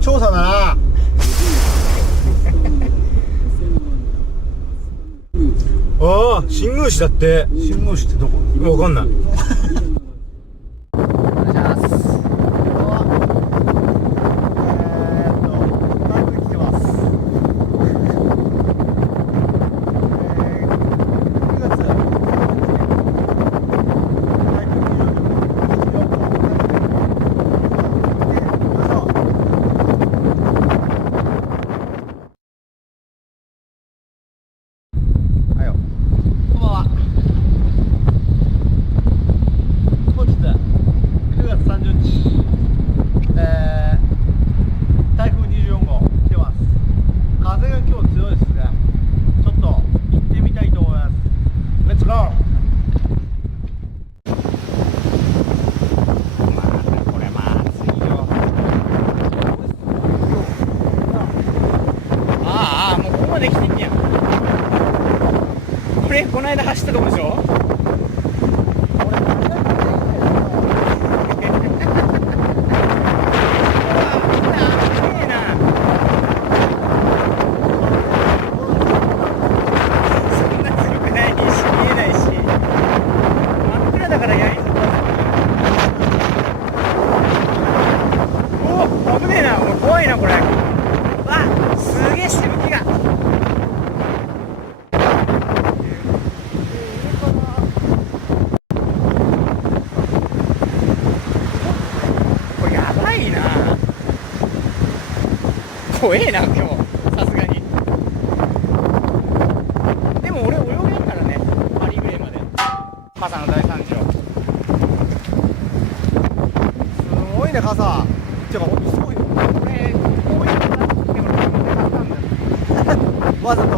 調査だな。ああ、新宮市だって。新宮市ってどこ？わかんない。お願いします。台風来てます。9月。台風24号。この間走ったとこでしょ。怖えな今日、さすがに。でも俺泳げんからね、パリぐらいまで。傘の大惨事。すごいね、傘。てかほんとすごいよ。これこういうのなって俺買ったんだよ。わざと。